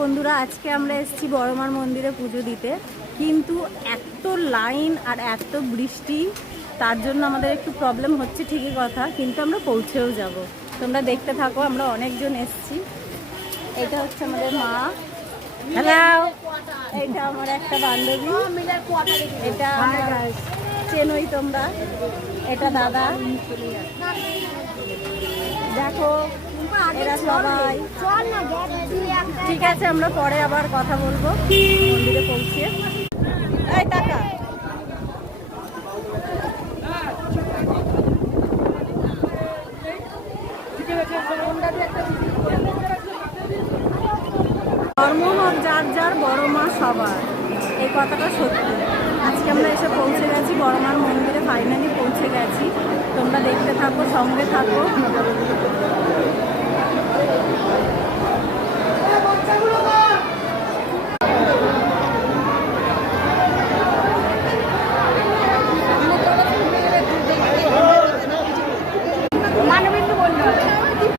বন্ধুরা, আজকে আমরা এসেছি বড়মার মন্দিরে পুজো দিতে, কিন্তু এত লাইন আর এত বৃষ্টি, তার জন্য আমাদের একটু প্রবলেম হচ্ছে ঠিকই কথা, কিন্তু আমরা পৌঁছেও যাব। তোমরা দেখতে থাকো, আমরা অনেকজন এসেছি। এটা হচ্ছে আমাদের মা। হ্যালো, এটা আমার একটা বান্ধবী, এটা চেনই তোমরা, এটা দাদা। দেখো এরা সবাই। ঠিক আছে, আমরা পরে আবার কথা বলবো মন্দিরে পৌঁছে। এই টাকা ধর্ম হোক যার যার, বড় মা সবার, এই কথাটা সত্যি। আজকে আমরা এসে পৌঁছে গেছি বড়মার মন্দিরে, ফাইনালি পৌঁছে গেছি। তোমরা দেখতে থাকো, সঙ্গে থাকো।